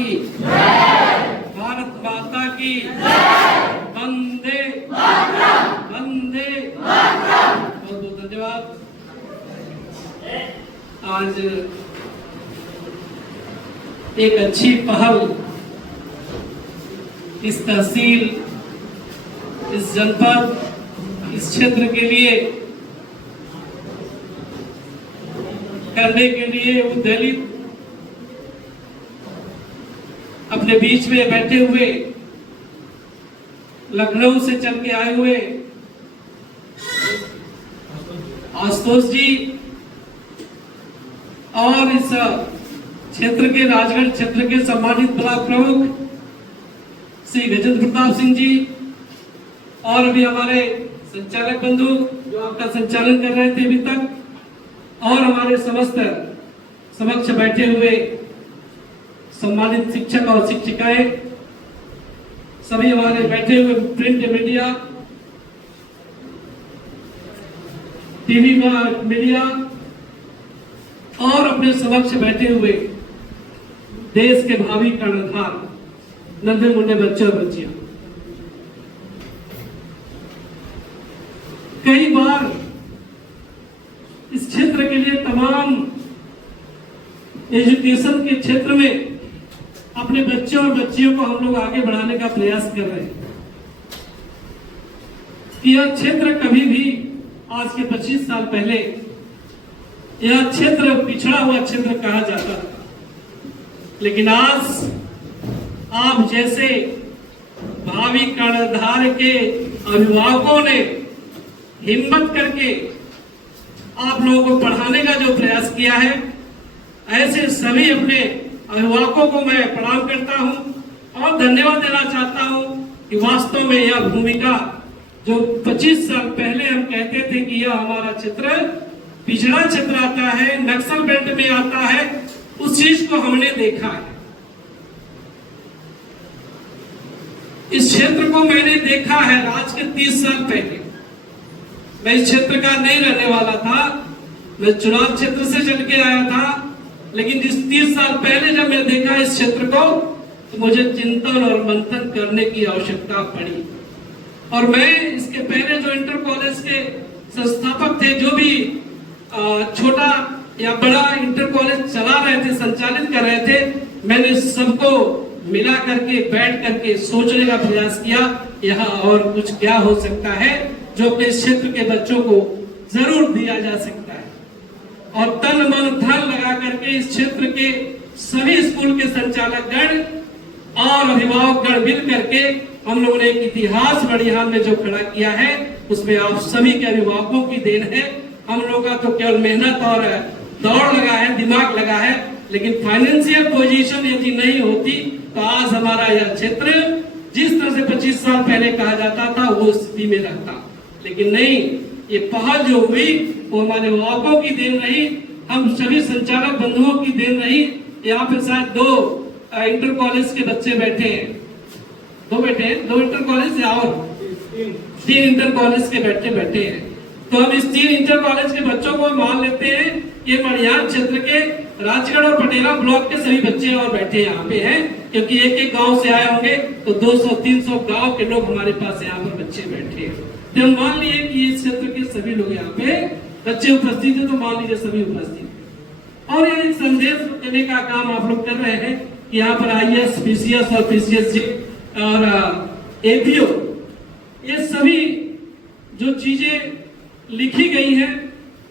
की, भारत माता की, वंदे वंदे। बहुत बहुत धन्यवाद। आज एक अच्छी पहल इस तहसील, इस जनपद, इस क्षेत्र के लिए करने के लिए वो दलित अपने बीच में बैठे हुए, लखनऊ से चल के आए हुए आशुतोष जी और इस क्षेत्र के, राजगढ़ क्षेत्र के सम्मानित ब्लॉक प्रमुख श्री गजेंद्र प्रताप सिंह जी, और अभी हमारे संचालक बंधु जो आपका संचालन कर रहे थे अभी तक, और हमारे समक्ष बैठे हुए सम्मानित शिक्षक और शिक्षिकाएं, सभी हमारे बैठे हुए प्रिंट मीडिया, टीवी मीडिया, और अपने समक्ष बैठे हुए देश के भावी कर्णधार नन्हे मुन्ने बच्चे और बच्चियां। कई बार इस क्षेत्र के लिए, तमाम एजुकेशन के क्षेत्र में अपने बच्चों और बच्चियों को हम लोग आगे बढ़ाने का प्रयास कर रहे हैं। यह क्षेत्र कभी भी, आज के 25 साल पहले यह क्षेत्र पिछड़ा हुआ क्षेत्र कहा जाता था, लेकिन आज आप जैसे भावी कर्णधार के अभिभावकों ने हिम्मत करके आप लोगों को पढ़ाने का जो प्रयास किया है, ऐसे सभी अपने अभिभावकों को मैं प्रणाम करता हूं और धन्यवाद देना चाहता हूं कि वास्तव में यह भूमिका जो 25 साल पहले हम कहते थे कि यह हमारा क्षेत्र पिछड़ा क्षेत्र आता है, नक्सल बेल्ट में आता है, उस चीज को हमने देखा है। इस क्षेत्र को मैंने देखा है आज के 30 साल पहले। मैं इस क्षेत्र का नहीं रहने वाला था, मैं चुनाव क्षेत्र से चल के आया था, लेकिन इस 30 साल पहले जब मैं देखा इस क्षेत्र को, तो मुझे चिंतन और मंथन करने की आवश्यकता पड़ी। और मैं इसके पहले जो इंटर कॉलेज के संस्थापक थे, जो भी छोटा या बड़ा इंटर कॉलेज चला रहे थे, संचालित कर रहे थे, मैंने सबको मिला करके, बैठ करके सोचने का प्रयास किया, यहाँ और कुछ क्या हो सकता है जो अपने क्षेत्र के बच्चों को जरूर दिया जा सकता है। और तन मन धन लगा करके इस क्षेत्र के सभी स्कूल के संचालक गण और अभिभावक गण मिल करके हम लोगों ने एक इतिहास बढ़िया में जो खड़ा किया है, उसमें आप सभी के अभिभावकों की देन है। हम लोगों का तो केवल मेहनत और दौड़ लगा है, दिमाग लगा है, लेकिन फाइनेंशियल पोजीशन यदि नहीं होती तो आज हमारा यह क्षेत्र जिस तरह से 25 साल पहले कहा जाता था वो स्थिति में रहता। लेकिन नहीं, ये पहल जो हुई वो हमारे अभिभावकों की देन रही, हम सभी संचालक बंधुओं की देन रही। यहाँ पे शायद 2 इंटर कॉलेज के बच्चे बैठे हैं, 2 इंटर कॉलेज और 3 इंटर कॉलेज के बैठे हैं। तो हम इस 3 इंटर कॉलेज के बच्चों को मान लेते हैं ये मड़ियार क्षेत्र के राजगढ़ और पटेला ब्लॉक के सभी बच्चे और बैठे यहाँ पे हैं, क्योंकि एक गांव से आए होंगे तो 200-300 गांव के लोग हमारे पास यहाँ पर बच्चे बैठे हैं। तो हम मान लिए कि इस क्षेत्र के सभी लोग यहाँ पे बच्चे उपस्थित है, तो मान लीजिए सभी उपस्थित। और ये संदेश देने का काम आप लोग कर रहे हैं कि यहाँ पर IAS, PCS और PCSG और APO, ये सभी जो चीजें लिखी गई है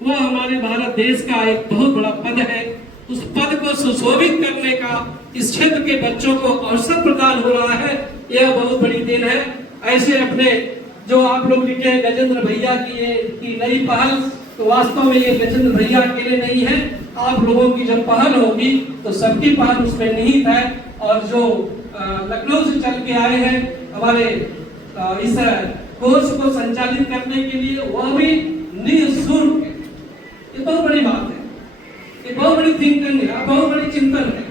वो हमारे भारत देश का एक बहुत बड़ा पद है। उस पद को सुशोभित करने का इस क्षेत्र के बच्चों को अवसर प्रदान हो रहा है, यह बहुत बड़ी देन है। ऐसे अपने जो आप लोग लिखे हैं गजेंद्र भैया की नई पहल, तो वास्तव में ये गजेंद्र भैया अकेले नहीं है, आप लोगों की जब पहल होगी तो सबकी पहल उसमें निहित है। और जो लखनऊ से चल के आए हैं हमारे इस कोर्स को संचालित करने के लिए, वह भी निःशुल्क है। ये बहुत बड़ी बात है, ये बहुत बड़ी थिंकिंग है, बहुत बड़ी चिंतन है।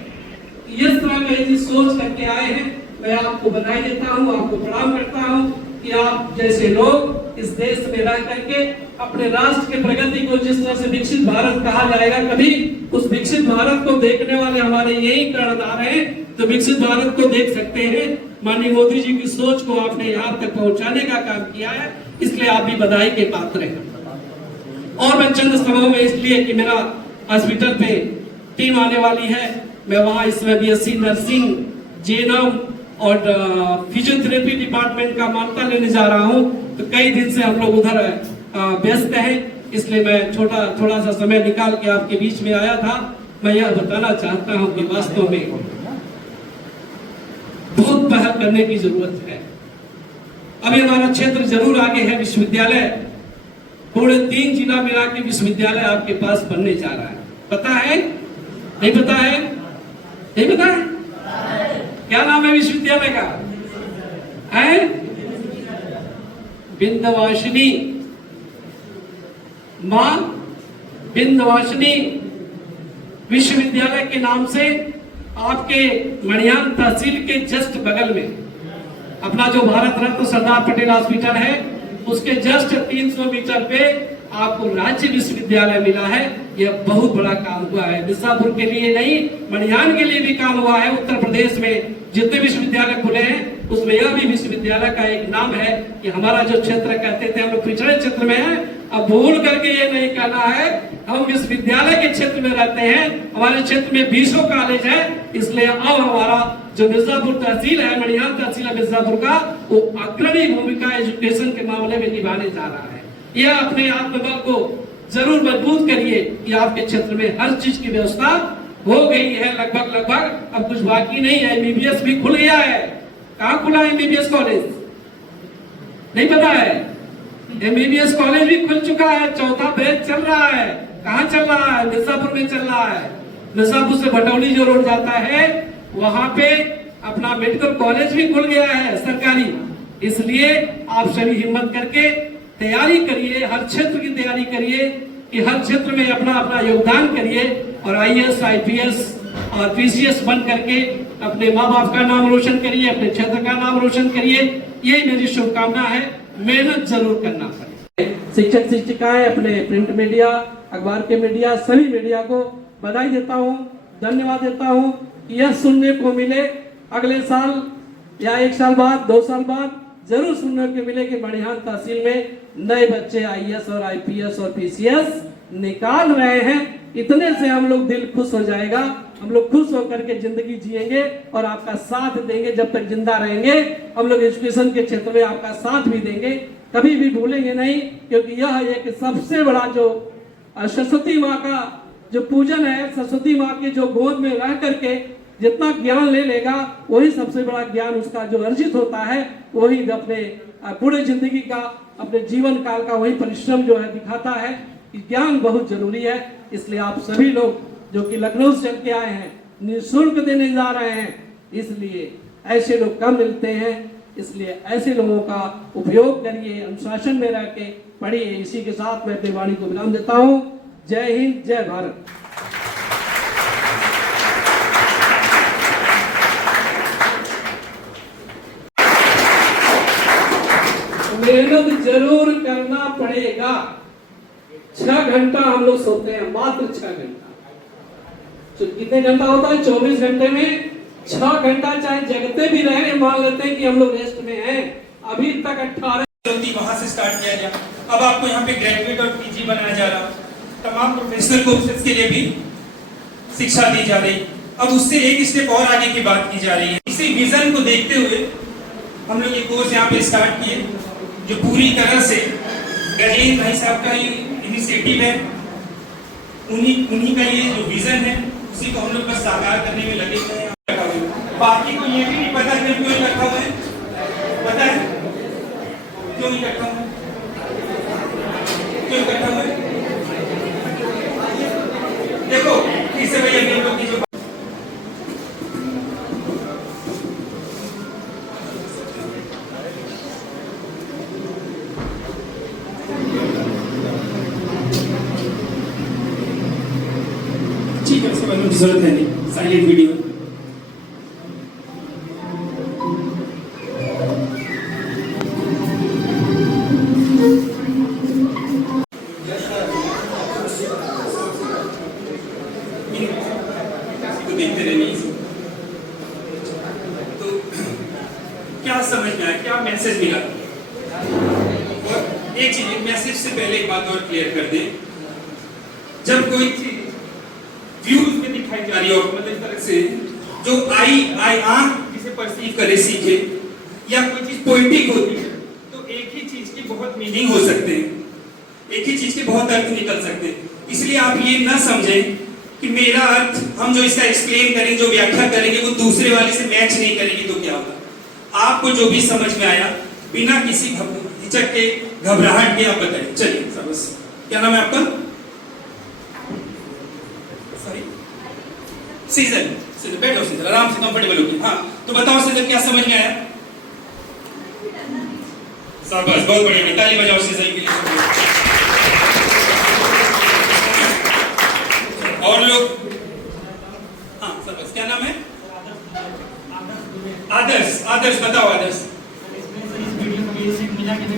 इस तरह का यदि सोच करके आए हैं, मैं आपको बधाई देता हूँ, आपको प्रणाम करता हूँ कि आप जैसे लोग इस देश में रह करके अपने राष्ट्र के प्रगति को जिस तरह से विकसित भारत कहा जाएगा, कभी उस विकसित भारत को देखने वाले हमारे यही कर्णधार हैं तो विकसित भारत को देख सकते हैं। माननीय मोदी जी की सोच को आपने यहाँ तक पहुंचाने का काम किया है, इसलिए आप भी बधाई के पात्र हैं। और मैं चंद समारोह में इसलिए कि मेरा हॉस्पिटल पे टीम आने वाली है, मैं वहां इसमें बीएससी नर्सिंग, जेएनएम और फिजियोथेरेपी डिपार्टमेंट का मान्यता लेने जा रहा हूं, तो कई दिन से हम लोग उधर व्यस्त हैं, इसलिए मैं थोड़ा सा समय निकाल के आपके बीच में आया था। मैं यह बताना चाहता हूं कि वास्तव में बहुत पहल करने की जरूरत है। अभी हमारा क्षेत्र जरूर आगे है, विश्वविद्यालय पूरे 3 जिला मिला के विश्वविद्यालय आपके पास बनने जा रहा है। पता है? नहीं पता है? नहीं पता है? क्या नाम है विश्वविद्यालय का? है विंध्यवासिनी मां विंध्यवासिनी विश्वविद्यालय के नाम से आपके मणियान तहसील के जस्ट बगल में अपना जो भारत रत्न सरदार पटेल हॉस्पिटल है, उसके जस्ट 300 मीटर पे आपको राज्य विश्वविद्यालय मिला है। यह बहुत बड़ा काम हुआ है, मिर्जापुर के लिए नहीं, मणियान के लिए भी काम हुआ है। उत्तर प्रदेश में जितने विश्वविद्यालय खुले हैं उसमें यह भी विश्वविद्यालय का एक नाम है कि हमारा जो क्षेत्र कहते थे हम लोग पिछड़े क्षेत्र में है, अब भूल करके ये नहीं कहना है हम विश्वविद्यालय के क्षेत्र में रहते हैं। हमारे क्षेत्र में 20 कॉलेज है, इसलिए अब हमारा जो मिर्जापुर तहसील है, मणियान तहसील है मिर्जापुर का, वो अग्रणी भूमिका एजुकेशन के मामले में निभाने जा रहा है। यह अपने आत्मबल को जरूर मजबूत करिए कि आपके क्षेत्र में हर चीज की व्यवस्था हो गई है लगभग, अब कुछ बाकी नहीं है। एमबीबीएस भी खुल गया है। कहाँ खुला है एमबीबीएस कॉलेज? नहीं पता है? एमबीबीएस कॉलेज भी खुल चुका है, 4था बैच चल रहा है। कहाँ चल रहा है? मिर्जापुर में चल रहा है। मिर्जापुर से भटौली जो रोड जाता है वहां पे अपना मेडिकल कॉलेज भी खुल गया है सरकारी। इसलिए आप सभी हिम्मत करके तैयारी करिए, हर क्षेत्र की तैयारी करिए कि हर क्षेत्र में अपना अपना योगदान करिए और आईएएस, आईपीएस और पीसीएस बन करके अपने माँ बाप का नाम रोशन करिए, अपने क्षेत्र का नाम रोशन करिए। यही मेरी शुभकामना है। मेहनत जरूर करना पड़े। शिक्षक शिक्षिकाएं, अपने प्रिंट मीडिया, अखबार के मीडिया, सभी मीडिया को बधाई देता हूँ, धन्यवाद देता हूँ कि यह सुनने को मिले अगले साल या 1 साल बाद, 2 साल बाद जरूर सुनने को मिले कि मणियान तहसील में नए बच्चे आईएएस और आईपीएस और पीसीएस निकाल रहे हैं। इतने से हम लोग दिल खुश हो जाएगा, हम लोग खुश होकर के जिंदगी जिएंगे और आपका साथ देंगे। जब तक जिंदा रहेंगे हम लोग एजुकेशन के क्षेत्र में आपका साथ भी देंगे, कभी भी भूलेंगे नहीं, क्योंकि यह एक सबसे बड़ा जो सरस्वती माँ का जो पूजन है, सरस्वती माँ के जो गोद में रह करके जितना ज्ञान ले लेगा वही सबसे बड़ा ज्ञान उसका जो अर्जित होता है, वही अपने पूरे जिंदगी का, अपने जीवन काल का वही परिश्रम जो है दिखाता है कि ज्ञान बहुत जरूरी है। इसलिए आप सभी लोग जो कि लखनऊ से चल के आए हैं, निःशुल्क देने जा रहे हैं, इसलिए ऐसे लोग कम मिलते हैं, इसलिए ऐसे लोगों का उपयोग करिए, अनुशासन में रह के पढ़िए। इसी के साथ मैं अपनी वाणी को विराम देता हूँ। जय हिंद, जय भारत। मेहनत जरूर करना पड़ेगा। 6 घंटा हम लोग सोते हैं, मात्र 6 घंटा। तो कितने घंटा होता है? 24 घंटे में 6 घंटा चाहे जगते भी रहे, मान लेते हैं कि हम लोग रेस्ट में हैं, अभी तक 18 वहां से स्टार्ट किया गया। अब आपको यहाँ पे ग्रेजुएट और पीजी बनाया जा रहा, तमाम प्रोफेशनल कोर्सेज के लिए भी शिक्षा दी जा रही। अब उससे एक स्टेप और आगे की बात की जा रही है। इसी विजन को देखते हुए हम लोग ये कोर्स यहाँ पे स्टार्ट किए, जो पूरी तरह से गजेंद्र भाई साहब का ये इनिशिएटिव है। उन्हीं का ये जो विजन है उसी को हम लोग बस साकार करने में लगे हुए हैं। बाकी को ये भी नहीं पता कि क्यों इकट्ठा हुए हैं। पता है क्यों इकट्ठा हुए? क्यों इकट्ठा हुए? देखो इस समय हम लोग की जो जरूरत है नहीं, साइलेंट वीडियो। देखते रहने समझ में आया, क्या मैसेज मिला? और एक चीज, मैसेज से पहले एक बात और क्लियर कर दें, जब कोई चीज व्यूज में दिखाई जा रही हो, मतलब इस तरह से जो आई आंख जिसे परसीव करे सीखे, या कोई चीज पोएटिक होती है, तो एक ही चीज की बहुत मीनिंग हो सकते हैं, एक ही चीज के बहुत अर्थ निकल सकते हैं। इसलिए आप ये ना समझें कि मेरा अर्थ, हम जो इसका एक्सप्लेन करेंगे, जो व्याख्या करेंगे, वो दूसरे वाले से मैच नहीं करेगी तो क्या होगा। आपको जो भी समझ में आया बिना किसी हिचक के, घबराहट के आप बताइए। चलिए सबस, क्या नाम है आपका? Sorry, season. बैठो सीजन, आराम से कंफर्टेबल होके। हाँ, तो बताओ सीजन, क्या समझ में आया? शाबाश, बहुत बढ़िया, ताली बजाओ सीजन के लिए। और लोग? हाँ शाबाश, क्या नाम है? आदर्श। आदर्श बताओ आदर्श।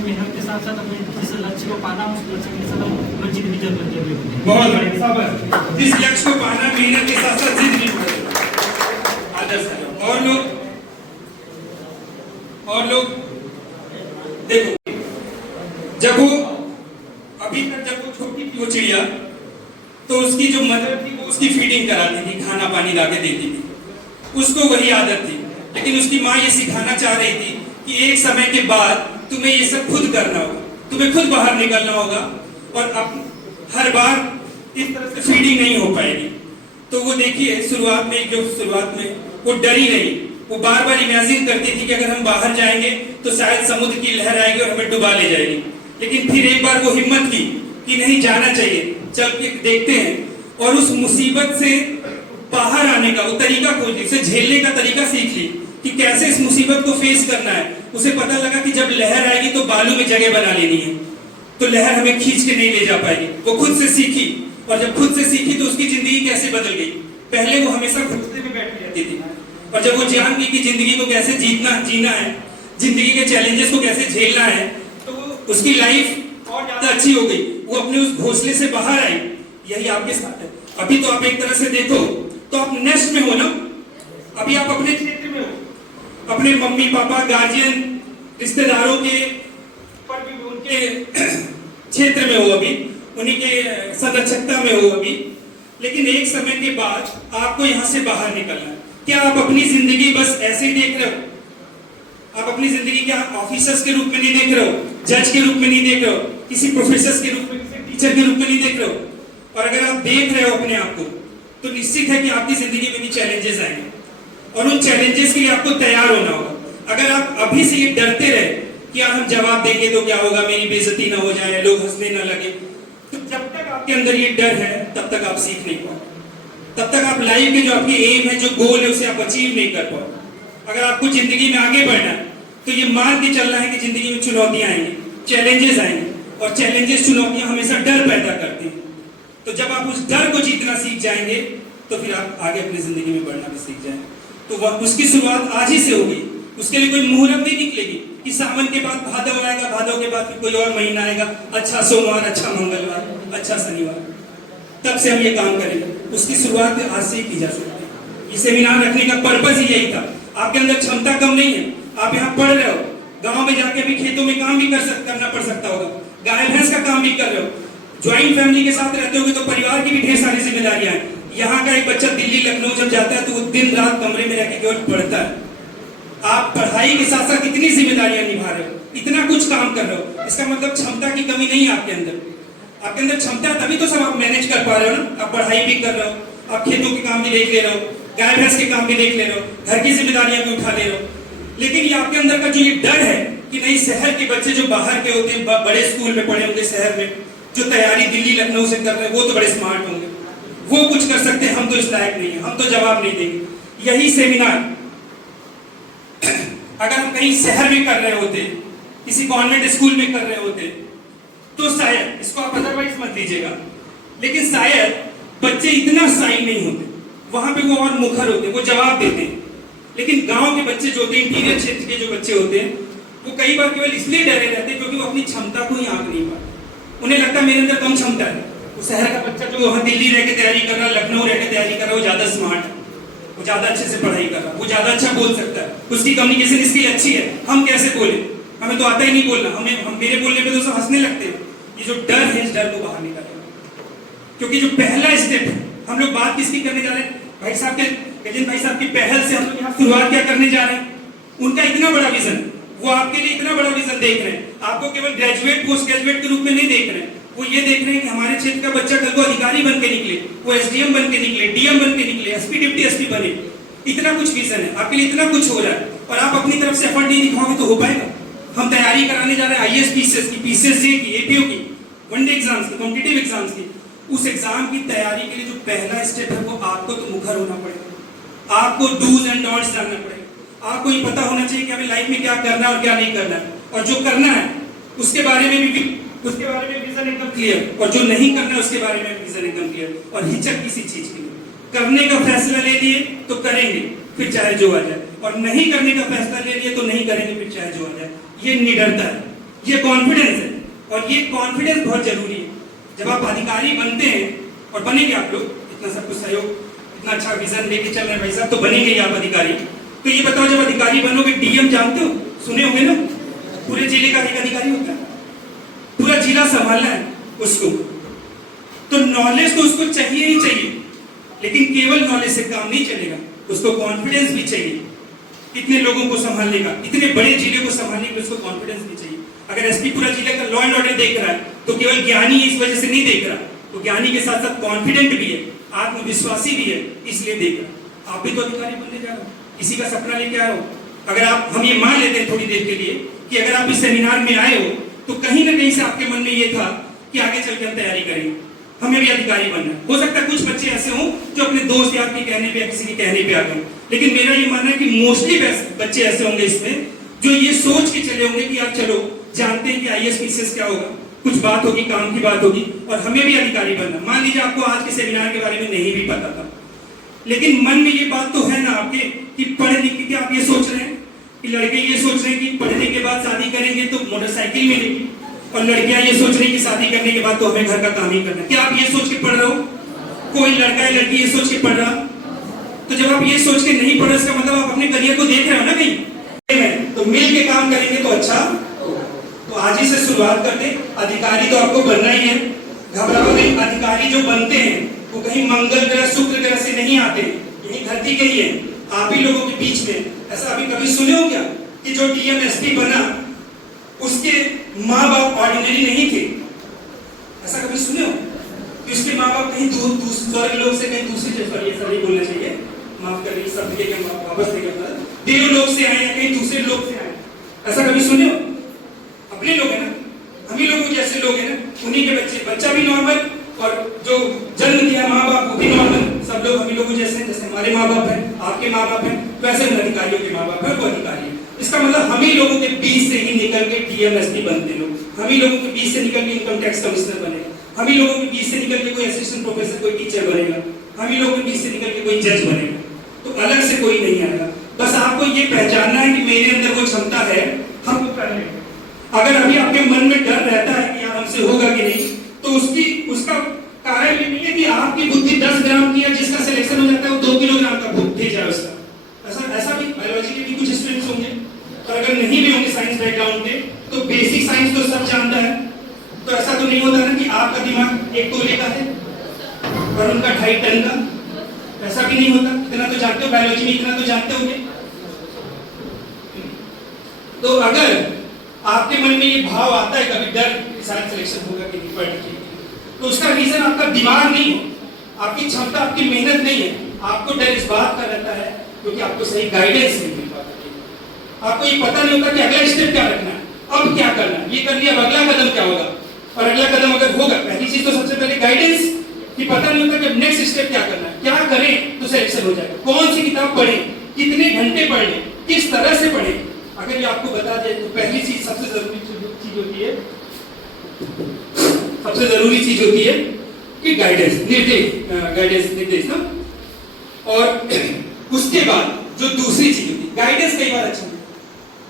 मेहनत के साथ साथ अपने जिस लक्ष्य को पाना, उस लक्ष्य के साथ हम जिद भी जरूरत है। बहुत बढ़िया, शाबाश। जिस लक्ष्य को पाना, मेहनत के साथ साथ जिद भी जरूरत है। आदर्श। और लोग? और लोग? देखो, जब वो अभी तक जब वो छोटी थी, वो चिड़िया, तो उसकी जो मदर थी वो उसकी फीडिंग कराती थी, खाना पानी लाके देती थी, उसको वही आदत थी। लेकिन उसकी माँ ये सिखाना चाह रही थी कि एक समय के बाद तुम्हें ये सब खुद करना होगा, तुम्हें खुद बाहर निकलना होगा, और अब हर बार इस तरह से फीडिंग नहीं हो पाएगी। तो वो देखिए, शुरुआत में वो डरी नहीं, वो बार बार इमेजिन करती थी कि अगर हम बाहर जाएंगे तो शायद समुद्र की लहर आएगी और हमें डुबा ले जाएगी। लेकिन फिर एक बार वो हिम्मत की कि नहीं, जाना चाहिए, चल के देखते हैं, और उस मुसीबत से बाहर आने का वो तरीका खोज ली, उसे झेलने का तरीका सीख ली कि कैसे इस मुसीबत को फेस करना है। उसे पता लगा कि जब लहर आएगी तो बालू में जगह बना लेनी है, तो लहर हमें खींच के नहीं ले जा पाएगी। वो खुद से सीखी, और जब खुद से सीखी तो उसकी जिंदगी कैसे बदल गई। पहले वो हमेशा घुटने में बैठी रहती थी, और जब वो जान गई कि जिंदगी को कैसे जीना है, जिंदगी के चैलेंजेस को कैसे झेलना है, तो उसकी लाइफ और ज्यादा अच्छी हो गई। वो अपने उस घोंसले से बाहर आई। यही आपके साथ है। अभी तो आप एक तरह से देखो तो आप नेस्ट में हो ना, अभी आप अपने क्षेत्र में हो, अपने मम्मी पापा, गार्जियन, रिश्तेदारों के पर भी उनके क्षेत्र में हो, अभी उन्हीं के संरक्षकता में हो अभी। लेकिन एक समय के बाद आपको यहाँ से बाहर निकलना है। क्या आप अपनी जिंदगी बस ऐसे ही देख रहे हो? आप अपनी जिंदगी क्या ऑफिसर्स के रूप में नहीं देख रहे हो, जज के रूप में नहीं देख रहे हो, किसी प्रोफेसर के रूप में, किसी टीचर के रूप में नहीं देख रहे हो? और अगर आप देख रहे हो अपने आप को, तो निश्चित है कि आपकी जिंदगी में भी चैलेंजेस आएंगे, और उन चैलेंजेस के लिए आपको तैयार होना होगा। अगर आप अभी से ये डरते रहे कि यार हम जवाब देंगे तो क्या होगा, मेरी बेइज्जती ना हो जाए, लोग हंसने ना लगे, तो जब तक आपके अंदर ये डर है तब तक आप सीख नहीं पाओ, तब तक आप लाइफ के जो आपकी एम है, जो गोल है, उसे आप अचीव नहीं कर पाओ। अगर आपको जिंदगी में आगे बढ़ना है तो ये मान के चलना है कि जिंदगी में चुनौतियां आएंगी, चैलेंजेस आएंगे, और चैलेंजेस, चुनौतियां हमेशा डर पैदा करती हैं। तो जब आप उस डर को जीतना सीख जाएंगे तो फिर आप आगे अपनी जिंदगी में बढ़ना भी सीख जाएंगे। तो वह उसकी शुरुआत आज ही से होगी। उसके लिए कोई मुहूर्त नहीं निकलेगी कि सावन के बाद भादव आएगा, भादव के बाद फिर कोई और महीना आएगा, अच्छा सोमवार, अच्छा मंगलवार, अच्छा शनिवार, तब से हम ये काम करेंगे। उसकी शुरुआत आज से ही की जा सकती है। ये सेमिनार रखने का पर्पज ही यही था। आपके अंदर क्षमता कम नहीं है, आप यहाँ पढ़ रहे हो, गांव में जाके भी खेतों में काम भी करना पड़ सकता होगा, गाय भैंस का काम भी कर रहे हो, ज्वाइंट फैमिली के साथ रहते होगे तो परिवार की भी ढेर सारी जिम्मेदारियां हैं। यहाँ का एक बच्चा दिल्ली लखनऊ जब जाता है तो वो दिन रात कमरे में रह के केवल पढ़ता है। आप पढ़ाई के साथ साथ कितनी जिम्मेदारियां निभा रहे हो, इतना कुछ काम कर रहे हो, इसका मतलब क्षमता की कमी नहीं है आपके अंदर। आपके अंदर क्षमता, तभी तो सब आप मैनेज कर पा रहे हो ना। आप पढ़ाई भी कर रहे हो, आप खेतों के काम भी देख ले रहे हो, गाय भैंस के काम भी देख ले रहे हो, घर की जिम्मेदारियां भी उठा ले रहे हो। लेकिन ये आपके अंदर का जो ये डर है कि नहीं, शहर के बच्चे जो बाहर के होते हैं, बड़े स्कूल में पढ़े होंगे, शहर में जो तैयारी दिल्ली लखनऊ से कर रहे हैं, वो तो बड़े स्मार्ट होंगे, वो कुछ कर सकते हैं, हम तो इस लायक नहीं है, हम तो जवाब नहीं देंगे। यही सेमिनार अगर हम कहीं शहर में कर रहे होते, किसी कॉन्वेंट स्कूल में कर रहे होते, तो शायद, इसको आप अदरवाइज मत लीजिएगा, लेकिन शायद बच्चे इतना शाइन नहीं होते, वहां पे वो और मुखर होते, वो जवाब देते हैं। लेकिन गांव के बच्चे जो होते हैं, इंटीरियर क्षेत्र के जो बच्चे होते हैं, वो कई बार केवल इसलिए डरे रहते हैं क्योंकि वो अपनी क्षमता को ही आंक नहीं पाते। उन्हें लगता है मेरे अंदर कम क्षमता है। वो शहर का बच्चा जो वहां दिल्ली रह के तैयारी कर रहा है, लखनऊ रह के तैयारी कर रहा है, वो ज्यादा स्मार्ट है, वो ज्यादा अच्छे से पढ़ाई कर रहा है, वो ज्यादा अच्छा बोल सकता है, उसकी कम्युनिकेशन स्किल अच्छी है, हम कैसे बोले? हमें तो आता ही नहीं बोलना, हम मेरे बोलने पे तो सब हंसने लगते हैं। ये जो डर है, इस डर को बाहर निकालें, क्योंकि जो पहला स्टेप है, हम लोग बात किसकी करने जा रहे हैं? भाई साहब के, गजेंद्र भाई साहब की पहल से हम लोग यहाँ शुरुआत क्या करने जा रहे हैं? उनका इतना बड़ा विजन, वो आपके लिए इतना बड़ा विजन देख रहे हैं, आपको केवल ग्रेजुएट पोस्ट ग्रेजुएट के रूप में नहीं देख रहे हैं, वो ये देख रहे हैं कि हमारे क्षेत्र का बच्चा कल को अधिकारी बन के निकले, वो एसडीएम बन के निकले, डीएम बन के निकले, एसपी डिप्टी एसपी बने। इतना कुछ विजन है आपके लिए, इतना कुछ हो रहा है, और आप अपनी तरफ से एफर्ट नहीं दिखाओगे तो हो पाएगा? हम तैयारी कराने जा रहे हैं आईएएस पीसीएस की, पीसीएसजे की, एपीओ की, वनडे एग्जाम्स की, कॉम्पिटिटिव एग्जाम्स की। उस एग्जाम की तैयारी के लिए जो पहला स्टेप है, वो आपको तो मुखर होना पड़ेगा, आपको डूज एंड डोंट्स जानना पड़ेगा, आपको ये पता होना चाहिए कि हमें लाइफ में क्या करना है और क्या नहीं करना है, और जो करना है उसके बारे में भी विजन एकदम क्लियर, और जो नहीं करना है उसके बारे में विजन एकदम क्लियर, और हिचक किसी चीज की नहीं। करने का फैसला ले लिए तो करेंगे, फिर चाहे जो आ जाए, और नहीं करने का फैसला ले लिए तो नहीं करेंगे, फिर चाहे जो आ जाए। ये निडरता है, ये कॉन्फिडेंस है, और ये कॉन्फिडेंस बहुत जरूरी है। जब आप अधिकारी बनते हैं, और बनेंगे आप लोग, इतना सब कुछ सहयोग, इतना अच्छा विजन लेके चल रहे हैं भाई साहब, तो बनेंगे ही आप अधिकारी। तो ये बताओ, जब अधिकारी बनोगे, डीएम जानते हो, सुने होंगे ना, पूरे जिले का एक अधिकारी होता है, पूरा जिला संभालना है उसको, तो नॉलेज तो उसको चाहिए ही चाहिए, लेकिन केवल नॉलेज से काम नहीं चलेगा, उसको कॉन्फिडेंस भी चाहिए। इतने लोगों को संभालने का, इतने बड़े जिले को संभालने के लिए उसको कॉन्फिडेंस भी चाहिए। अगर एसपी पूरा जिले का लॉ एंड ऑर्डर देख रहा है, तो केवल ज्ञानी इस वजह से नहीं देख रहा, तो ज्ञानी के साथ साथ कॉन्फिडेंट भी है, आत्मविश्वासी भी है, इसलिए देख रहा। आप भी तो अधिकारी बनने जा रहे हो, इसी का सपना लेके आए हो। अगर आप, हम ये मान लेते हैं थोड़ी देर के लिए कि अगर आप इस सेमिनार में आए हो, तो कहीं ना कहीं से आपके मन में ये था कि आगे चल के हम तैयारी करेंगे, हमें भी अधिकारी बनना है। हो सकता है कुछ बच्चे ऐसे हों जो अपने दोस्त या आपके कहने पे या किसी के कहने पे आ गए, लेकिन मेरा ये मानना है कि मोस्टली बच्चे ऐसे होंगे इसमें जो ये सोच के चले होंगे कि यार चलो जानते हैं कि आईएएस पीसीएस क्या होगा, कुछ बात होगी, काम की बात होगी, और हमें भी अधिकारी बनना। मान लीजिए आपको आज के सेमिनार के बारे में नहीं भी पता था, लेकिन मन में ये बात तो है ना आपके कि पढ़े लिख के आप ये सोच रहे हैं कि लड़के ये सोच रहे हैं कि पढ़ने के बाद शादी करेंगे तो मोटरसाइकिल मिलेगी, और लड़कियां ये सोच रही हैं कि शादी करने के बाद तो हमें घर का काम ही करना है। क्या आप ये सोच के पढ़ रहे हो? कोई लड़का या लड़की ये सोच के पढ़ रहा? तो जब आप ये सोच के नहीं पढ़ रहे, इसका मतलब आप अपने करियर को देख रहे हो ना कहीं। तो मिल के काम करेंगे तो अच्छा। तो आज ही से शुरुआत करते। अधिकारी तो आपको बनना ही है, घबराओ नहीं। अधिकारी जो बनते हैं वो कहीं मंगल ग्रह शुक्र ग्रह से नहीं आते, यही धरती के ही है, आप ही लोगों के बीच में। ऐसा अभी कभी सुने हो क्या कि जो डीएम एसपी बना उसके माँ बाप ऑर्डिनरी नहीं थे? ऐसा कभी सुने हो कि उसके माँ बाप कहीं स्वर्ग लोक से, कहीं दूसरी जगह, ऐसा नहीं बोलना चाहिए, माफ करिए शब्द के वापस नहीं करना, देवलोक से आए या कहीं दूसरे लोक से आए? ऐसा कभी सुने हो? अपने लोग है ना, हम ही लोगों जैसे लोग हैं ना, उन्हीं के बच्चे, बच्चा भी नॉर्मल और जो जन्म दिया माँ बाप वो भी नॉर्मल, सब लोग हम ही लोगों जैसे हैं। जैसे हमारे माँ बाप हैं, आपके माँ बाप हैं, वैसे अधिकारियों के माँ बाप हैं, वो अधिकारी है। इसका मतलब हम ही लोगों के बीच से ही निकल के डीएम एसपी बनते लोग, हम ही लोगों के बीच से निकल के इनकम टैक्स कमिश्नर बनेगा, हम ही लोगों के बीच से निकल के कोई असिस्टेंट प्रोफेसर, कोई टीचर बनेगा, हम ही लोगों के बीच से निकल के कोई जज बनेगा। तो अलग से कोई नहीं आएगा, बस आपको ये पहचानना है कि मेरे अंदर वो क्षमता है, हम वो कर लेंगे। अगर अभी आपके मन में डर रहता है कि यार हमसे होगा कि नहीं, तो उसका कारण ये नहीं है कि आपकी बुद्धि 10 ग्राम की है, जिसका सिलेक्शन हो जाता है वो 2 किलोग्राम का बुद्धि है उसका। ऐसा भी बायोलॉजी के भी कुछ स्टूडेंट्स होंगे, और अगर नहीं भी होंगे साइंस बैकग्राउंड के, तो बेसिक साइंस तो सब जानता है। तो ऐसा तो नहीं होता ना कि आपका दिमाग 1 तोले का है और उनका 2.5 टन का, ऐसा भी नहीं होता। इतना तो जानते हो, बायोलॉजी में इतना तो जानते होंगे। तो अगर आपके मन में ये भाव आता है कभी डर कि शायद सिलेक्शन होगा कि नहीं पढ़ने, तो उसका रीजन आपका दिमाग नहीं हो, आपकी क्षमता, आपकी मेहनत नहीं है। आपको डर इस बात का रहता है क्योंकि आपको सही गाइडेंस नहीं मिल पाता, आपको ये पता नहीं होता कि अगला स्टेप क्या रखना है, अब क्या करना है, ये कर लिया, अब अगला कदम क्या होगा, और अगला कदम अगर होगा, पहली चीज तो सबसे पहले गाइडेंस कि पता नहीं होता कि नेक्स्ट स्टेप क्या करना है, क्या करें तो सिलेक्शन हो जाएगा, कौन सी किताब पढ़े, कितने घंटे पढ़े, किस तरह से पढ़े। अगर ये आपको बता दे तो पहली चीज, सबसे जरूरी चीज होती है, सबसे जरूरी चीज होती है कि गाइडेंस, निर्देश ना। और उसके बाद जो दूसरी चीज होती है, गाइडेंस कई बार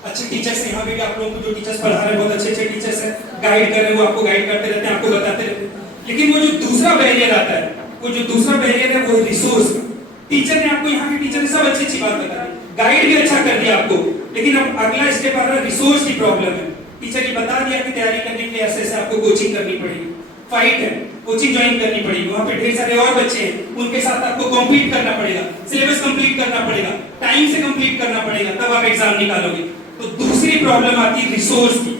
अच्छे टीचर्स हैं, यहाँ पे भी आप लोगों को जो टीचर्स पढ़ा रहे हैं बहुत अच्छे टीचर्स हैं, गाइड कर रहे हैं, वो आपको गाइड करते रहते हैं, आपको बताते रहते हैं। लेकिन वो जो दूसरा बैरियर आता है, वो जो दूसरा बैरियर है वो रिसोर्स का। टीचर ने आपको, यहाँ के टीचर ने सब अच्छी अच्छी बात बता दी, गाइड भी अच्छा कर दिया आपको, लेकिन अब अगला स्टेप आ रहा है, रिसोर्स की प्रॉब्लम है। टीचर ने बता दिया कि तैयारी करने के लिए ऐसे ऐसे आपको कोचिंग करनी पड़ेगी, फाइट है, कोचिंग ज्वाइन करनी पड़ेगी, वहां पे ढेर सारे और बच्चे हैं, उनके साथ आपको कॉम्पीट करना पड़ेगा, सिलेबस कंप्लीट करना पड़ेगा, टाइम से कंप्लीट करना पड़ेगा, तब आप एग्जाम निकालोगे। तो दूसरी प्रॉब्लम आती है रिसोर्स की।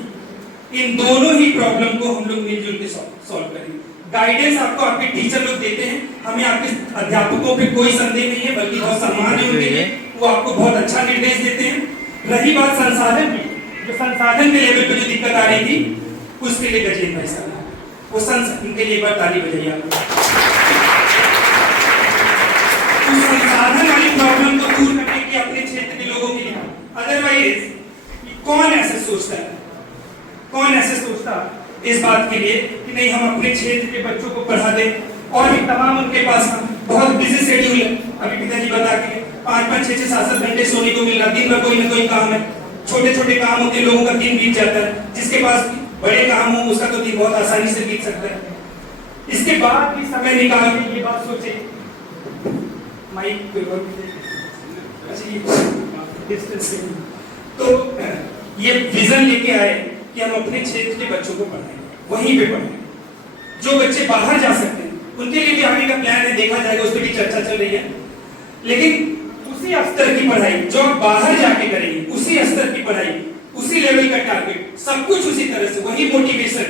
इन दोनों ही प्रॉब्लम को हम लोग मिलजुल के सॉल्व करेंगे। गाइडेंस आपको आपके टीचर लोग देते हैं, हमें आपके अध्यापकों पे कोई संदेह नहीं है, बल्कि बहुत सम्मान है उनके लिए, वो आपको बहुत अच्छा निर्देश देते हैं। रही बात संसाधन की, जो संसाधन के लेवल पे जो दिक्कत आ रही थी, उसके लिए गजेंद्र भाई साहब, वो संसाधन के लिए एक बार ताली बजाइए आप। उस संसाधन वाली प्रॉब्लम को दूर करने की अपने क्षेत्र के लोगों के लिए, अदरवाइज कौन ऐसे सोचता है, कौन ऐसे सोचता इस बात के लिए कि नहीं हम अपने क्षेत्र के बच्चों को पढ़ा दें, और भी तमाम उनके पास बहुत बिजी शेड्यूल है। अभी पिताजी बता के 5-5, 6-6, 7-7 घंटे सोने को मिल रहा, दिन में कोई ना कोई काम है, छोटे छोटे काम होते हैं, लोगों का दिन बीत जाता है, जिसके पास बड़े काम हो उसका तो दिन बहुत आसानी से बीत सकता है। इसके बाद भी समय निकाल के ये बात सोचे, माइक तो ये विजन लेके आए कि हम अपने क्षेत्र के बच्चों को पढ़ाएं, वहीं पे पढ़ाएं। जो बच्चे बाहर जा सकते हैं उनके लिए भी आगे का प्लान है, देखा जाएगा, उस पर भी चर्चा चल रही है। लेकिन उसी स्तर की पढ़ाई जो आप बाहर जाके करेंगे, उसी स्तर की पढ़ाई, उसी लेवल का टारगेट, सब कुछ उसी तरह से, वही मोटिवेशन,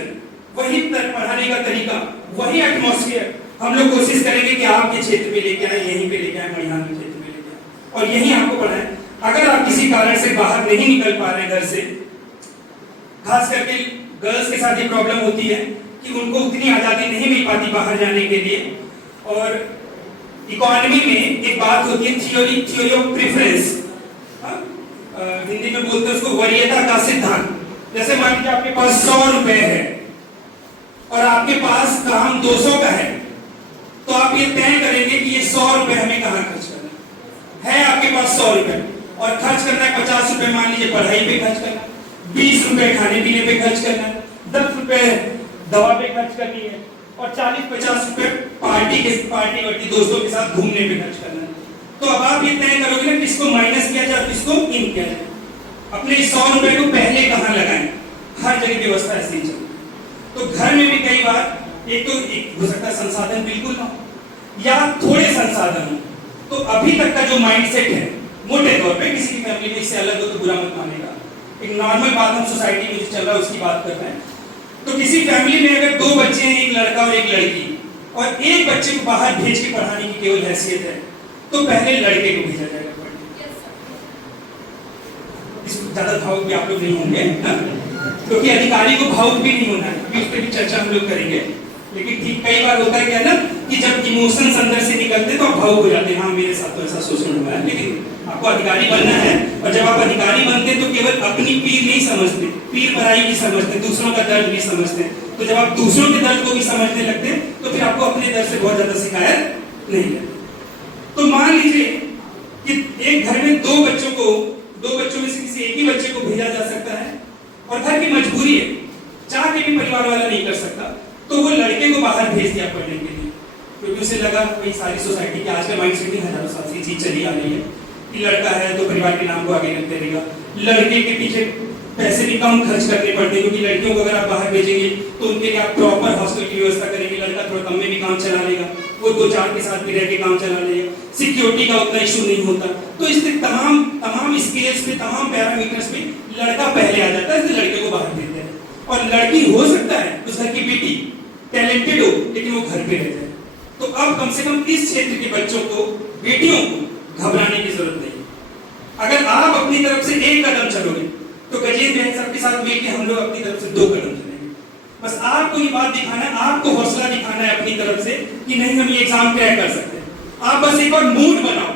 वही पढ़ाने का तरीका, वही एटमॉस्फेयर हम लोग कोशिश करेंगे कि आपके क्षेत्र में लेके आए, यहीं पे लेके आए, मणिहार के क्षेत्र में लेके आए और यहीं आपको पढ़ाएं। अगर आप किसी कारण से बाहर नहीं निकल पा रहे हैं घर से, खास करके गर्ल्स के साथ ये प्रॉब्लम होती है कि उनको उतनी आजादी नहीं मिल पाती बाहर जाने के लिए। और इकोनॉमी में एक बात होती है थ्योरी ऑफ प्रेफरेंस, हिंदी में बोलते हैं उसको वरीयता का सिद्धांत। जैसे मान लीजिए आपके पास 100 रुपए है और आपके पास काम 200 का है, तो आप ये तय करेंगे कि ये 100 रुपए हमें कहाँ खर्च करना है। आपके पास 100 रुपए और खर्च करना है 50 रुपए मान लीजिए पढ़ाई पे खर्च करना, 20 रुपए खाने पीने पे खर्च करना है, 10 रुपए दवा पे खर्च करनी है और 40-50 रुपए पार्टी वार्टी दोस्तों के साथ घूमने पे खर्च करना है। तो अब आप ये तय करोगे ना किसको माइनस किया जाए, किसको इन किया जाए। अपने 100 रुपए को पहले कहाँ लगाएं, हर जगह व्यवस्था ऐसी ही चलती है। तो घर में भी कई बार एक हो सकता है संसाधन बिल्कुल ना हो या थोड़े संसाधन हो, तो अभी तक का जो माइंडसेट है मोटे तौर पे, किसी की फैमिली में इससे अलग हो तो बुरा मत मानेगा, एक नॉर्मल बात हम सोसाइटी में जो चल रहा है उसकी बात कर रहे हैं। तो किसी फैमिली में अगर 2 बच्चे हैं, एक लड़का और एक लड़की, और एक बच्चे को बाहर भेज के पढ़ाने की केवल हैसियत है, तो पहले लड़के को भेजा जाएगा पढ़ने। इसमें ज्यादा भावुक भी आप लोग नहीं होंगे, क्योंकि अधिकारी को भावुक भी नहीं होना है, उस पर भी चर्चा हम लोग करेंगे। लेकिन ठीक कई बार होता है क्या ना कि जब इमोशंस अंदर से निकलते तो आप भावुक हो जाते हैं, हाँ मेरे साथ तो ऐसा शोषण हुआ है। लेकिन आपको अधिकारी बनना है, और जब आप अधिकारी बनते तो केवल अपनी पीर नहीं समझते, पीर भराई भी समझते, दूसरों का दर्द भी समझते। तो जब आप दूसरों के दर्द को भी समझने लगते हैं तो फिर आपको अपने दर्द से बहुत ज्यादा शिकायत नहीं है। तो मान लीजिए कि एक घर में 2 बच्चों में से किसी एक ही बच्चे को भेजा जा सकता है और घर की मजबूरी है, चाह के भी परिवार वाला नहीं कर सकता, तो वो लड़के को बाहर भेज दिया पढ़ने के लिए, क्योंकि उसे लगा भाई सारी सोसाइटी की आजकल माइंडसेट में हजारों साल से चीज चली आ रही है कि लड़का है तो परिवार के नाम को आगे रखते रहेगा, लड़के के पीछे पैसे भी कम खर्च करने पड़ते हैं, क्योंकि लड़कियों को अगर आप बाहर भेजेंगे तो उनके लिए आप प्रॉपर हॉस्टल की व्यवस्था करेंगे, लड़का थोड़ा कम में भी काम चला लेगा, वो 2-4 के साथ भी रह के काम चला लेगा, सिक्योरिटी का उतना इशू नहीं होता। तो इसमें तमाम स्केल्स पे, तमाम पैरामीटर्स पे लड़का पहले आ जाता है, इसलिए लड़के को बाहर भेजते हैं। और लड़की हो सकता है उस घर की बेटी टैलेंटेड हो लेकिन वो घर पे रह जाए। तो अब कम से कम इस क्षेत्र के बच्चों को, बेटियों को घबराने की जरूरत नहीं। अगर आप अपनी तरफ से 1 कदम चलोगे तो गजेंद्र भाई साहब के साथ मिलकर हम लोग अपनी तरफ से 2 कदम चलेंगे। बस आपको ये बात दिखाना है, आपको हौसला दिखाना है अपनी तरफ से कि नहीं हम ये एग्जाम क्रैक कर सकते हैं। आप बस एक बार मूड बनाओ,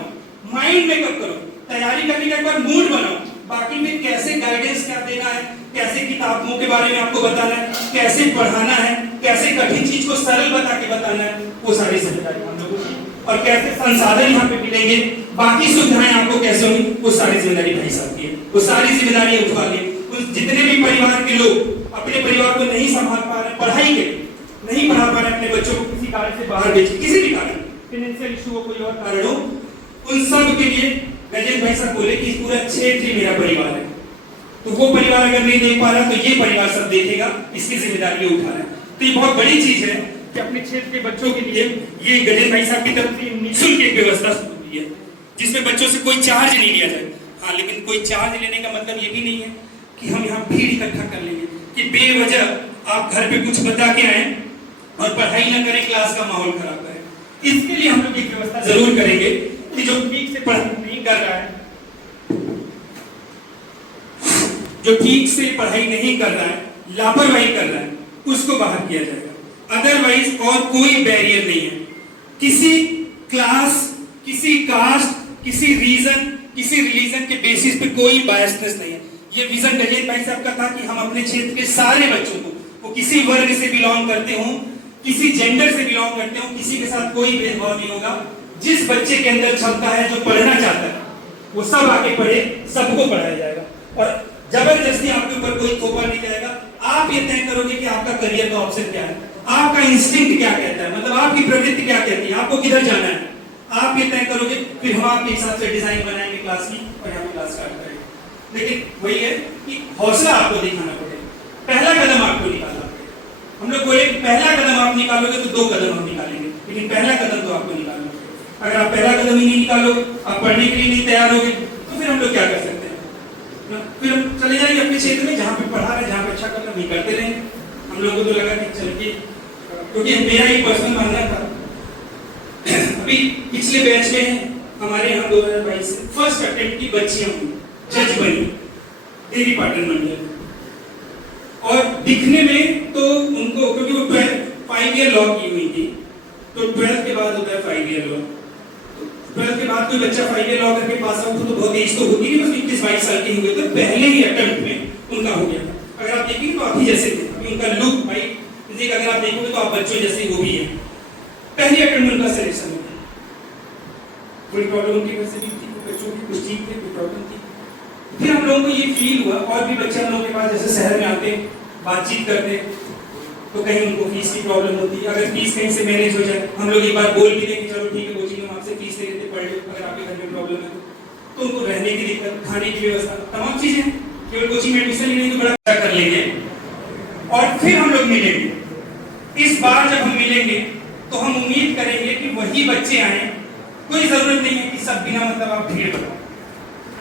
माइंड मेकअप करो, तैयारी करने का एक बार मूड बनाओ। बाकी में कैसे गाइडेंस क्या देना है, कैसे किताबों के बारे में आपको बताना है, कैसे पढ़ाना है, कैसे कठिन चीज को सरल बता के बताना है, वो सारी जिम्मेदारी हम लोगों की। और कैसे संसाधन यहाँ पे मिलेंगे, बाकी सुविधाएं आपको कैसे होंगी, वो सारी जिम्मेदारी भाई साहब की है। वो सारी जिम्मेदारी उठा ले। जितने भी परिवार के लोग अपने परिवार को नहीं संभाल पा रहे, पढ़ाई के नहीं पढ़ा पा रहे अपने बच्चों को, किसी कारण से बाहर भेज, किसी भी कारण, फाइनेंशियल इशू हो, कोई और कारण हो, उन सब के लिए गजेंद्र भाई साहब बोले कि पूरा क्षेत्र ही मेरा परिवार है, तो वो परिवार अगर नहीं देख पा रहा तो ये परिवार सब देखेगा, इसकी जिम्मेदारी उठा रहा है। तो ये बहुत बड़ी चीज है कि अपने क्षेत्र के बच्चों के लिए ये गजेंद्र भाई साहब की तरफ से निःशुल्क एक व्यवस्था शुरू हुई है, जिसमें बच्चों से कोई चार्ज नहीं लिया जाए। हाँ, लेकिन कोई चार्ज लेने का मतलब ये भी नहीं है कि हम यहाँ भीड़ इकट्ठा कर लेंगे कि बेवजह आप घर पे कुछ बता के आए और पढ़ाई ना करें, क्लास का माहौल खराब करें। इसके लिए हम लोग एक व्यवस्था जरूर करेंगे कि जो ठीक से पढ़ाई नहीं कर रहा है, जो ठीक से पढ़ाई नहीं कर रहा है, लापरवाही कर रहा है, उसको बाहर किया जाएगा। अदरवाइज और कोई बैरियर नहीं है। किसी क्लास, किसी कास्ट, किसी रीजन, किसी रिलीजन के बेसिस पे कोई बायसनेस नहीं है। ये विजन गजेंद्र भाई साहब का था कि हम अपने क्षेत्र के सारे बच्चों को, वो किसी वर्ग से बिलोंग करते हों, किसी जेंडर से बिलोंग करते हो, किसी के साथ कोई भेदभाव नहीं होगा। जिस बच्चे के अंदर क्षमता है, जो पढ़ना चाहता है, वो सब आके पढ़े, सबको पढ़ाया जाएगा और जबरदस्ती आपके ऊपर कोई थोपा नहीं जाएगा। आप ये तय करोगे कि आपका करियर का ऑप्शन क्या है, आपका इंस्टिंक्ट क्या कहता है, मतलब आपकी प्रवृत्ति क्या कहती है, आपको किधर जाना है, आप ये तय करोगे। फिर हम आपके हिसाब से डिजाइन बनाएंगे क्लास की और यहाँ पे क्लास स्टार्ट करेंगे। लेकिन वही है कि हौसला आपको दिखाना पड़ेगा, पहला कदम आपको निकालना पड़ेगा। हम लोग बोले कि पहला कदम आप निकालोगे तो 2 कदम हम निकालेंगे, लेकिन पहला कदम तो आपको निकालना पड़ेगा। अगर आप पहला कदम ही नहीं निकालोगे, आप पढ़ने के लिए नहीं तैयार होगे, तो फिर हम लोग क्या कर सकते हैं? फिर हम चले जाएंगे अपने क्षेत्र में, जहाँ पे पढ़ा रहे, जहाँ पे अच्छा कर रहे, नहीं करते रहेंगे। हम लोगों को तो लगा कि चल के, क्योंकि मेरा ही पर्सनल मानना था, अभी पिछले बैच में हमारे यहाँ 2022 से फर्स्ट अटेम्प्ट की बच्चियां हुई, जज बनी देवी पाटन मंडल, और दिखने में तो उनको, क्योंकि वो 5 ईयर लॉ की हुई थी, तो 12th के बाद होता है 5 ईयर लॉ। 12th के बाद कोई बच्चा 5 ईयर लॉ करके पास आउट हो तो बहुत एज तो होती नहीं, बस 21-22 साल के हुए थे, पहले ही अटेम्प्ट में उनका हो गया था। अगर आप देखेंगे तो आप ही जैसे थे, अभी उनका लुक भाई फिजिक अगर आप देखोगे तो आप बच्चों जैसे वो भी है। पहले अटेम्प्ट में उनका सिलेक्शन हो गया। कोई प्रॉब्लम उनकी वजह से भी थी, बच्चों की कुछ ठीक थे, कोई प्रॉब्लम थी। फिर हम लोगों को ये फील हुआ, और भी बच्चे हम लोगों के पास जैसे शहर में आते, बातचीत करते, तो कहीं उनको फीस की प्रॉब्लम होती है। अगर फीस कहीं से मैनेज हो जाए, हम लोग एक बार बोल भी दें कि चलो ठीक है कोचिंग में आपसे फीस ले लेते, पढ़ लो, अगर आपके घर में प्रॉब्लम है तो उनको रहने की दिक्कत, खाने की व्यवस्था, तमाम चीजें, केवल कोचिंग में एडमिशन ही नहीं तो बड़ा कर लेंगे। और फिर हम लोग मिलेंगे। इस बार जब हम मिलेंगे तो हम उम्मीद करेंगे कि वही बच्चे आए। कोई जरूरत नहीं है कि सब बिना मतलब आप भीड़ बनाओ।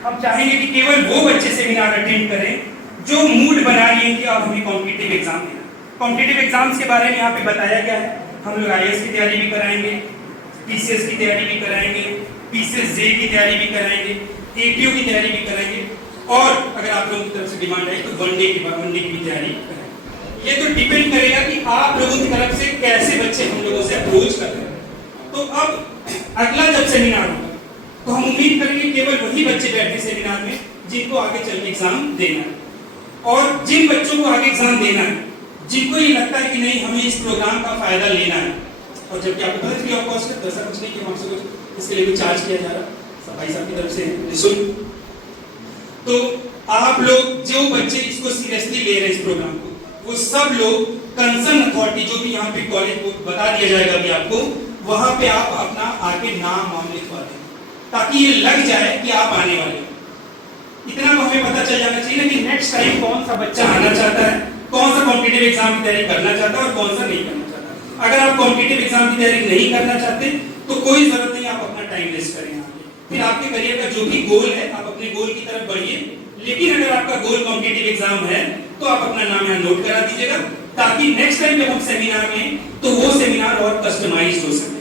हम चाहेंगे कि केवल वो बच्चे सेमिनार अटेंड करें जो मूड बना लिए कि अब हमें कॉम्पिटिटिव एग्जाम देना। कॉम्पिटिटिव एग्जाम्स के बारे में यहाँ पे बताया गया है। हम लोग IAS की तैयारी भी कराएंगे, PCS की तैयारी भी कराएंगे, PCS J की तैयारी भी कराएंगे, ATO की तैयारी भी कराएंगे, और अगर आप लोगों की तरफ से डिमांड है तो वनडे की भी तैयारी कराएंगे। ये तो डिपेंड करेगा कि आप लोगों की तरफ से कैसे बच्चे हम लोगों से अप्रोच कर रहे हैं। तो अब अगला जब सेमिनार होगा तो हम उम्मीद करेंगे केवल वही बच्चे बैठे सेमिनार में जिनको आगे चल के एग्जाम देना है, और जिन बच्चों को आगे एग्जाम देना है, जिनको ये लगता है कि नहीं हमें इस प्रोग्राम का फायदा लेना है, और जबकि आपको पता है फ्री ऑफ कॉस्ट है, ऐसा कुछ नहीं कि हमसे कुछ इसके लिए भी चार्ज किया जा रहा, भाई साहब की तरफ से निःशुल्क। तो आप लोग जो बच्चे इसको सीरियसली ले रहे हैं इस प्रोग्राम को, वो सब लोग कंसर्न अथॉरिटी जो भी यहाँ पे कॉलेज को बता दिया जाएगा अभी आपको, वहां पे आप अपना आके नाम वाम लिखवा दें, ताकि ये लग जाए कि आप आने वाले हो। इतना तो हमें पता चल जाना चाहिए कि नेक्स्ट टाइम कौन सा बच्चा आना चाहता है, कौन सा कॉम्पिटिटिव एग्जाम की तैयारी करना चाहता है और कौन सा नहीं करना चाहता। अगर आप कॉम्पिटिटिव एग्जाम की तैयारी नहीं करना चाहते तो कोई जरूरत नहीं आप अपना टाइम वेस्ट करें यहाँ पे। फिर आपके करियर का जो भी गोल है आप अपने गोल की तरफ बढ़िए, लेकिन अगर आपका गोल कॉम्पिटिटिव एग्जाम है तो आप अपना नाम यहाँ नोट करा दीजिएगा, ताकि नेक्स्ट टाइम जब हम सेमिनार में तो वो सेमिनार और कस्टमाइज्ड हो सके,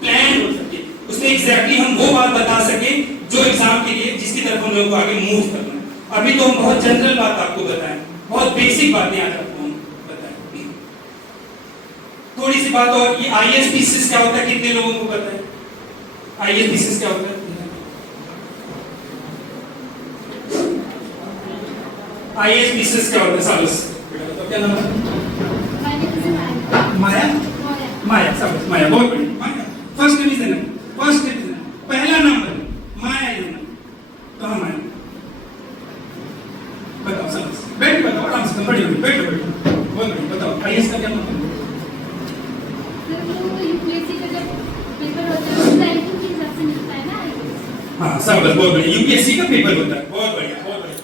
प्लान हो सके, उसमें एग्जैक्टली हम वो बात बता सके जो एग्जाम के लिए जिसकी तरफ हम लोगों को आगे मूव करना है। अभी तो हम बहुत जनरल बात आपको बताएं, बहुत बेसिक बातें आज आपको हम बताएं। थोड़ी सी बात और, ये IAS PCS क्या होता है, कितने लोगों को पता है IAS PCS क्या होता है? IAS PCS क्या होता है? सालस तो क्या नाम है? माया माया सालस माया, बहुत बढ़िया। माया फर्स्ट डिवीजन है, फर्स्ट डिवीजन पहला नंबर माया है। तो हम आए बताओ सालस, बैठ बताओ आराम से, बड़ी बैठ बहुत बढ़िया। बताओ IAS का क्या मतलब है? यूपीएससी का जब पेपर होता है उस टाइम की हिसाब से मिलता है ना। हाँ सब बहुत बढ़िया, यूपीएससी का पेपर होता है, बहुत बढ़िया बहुत बढ़िया।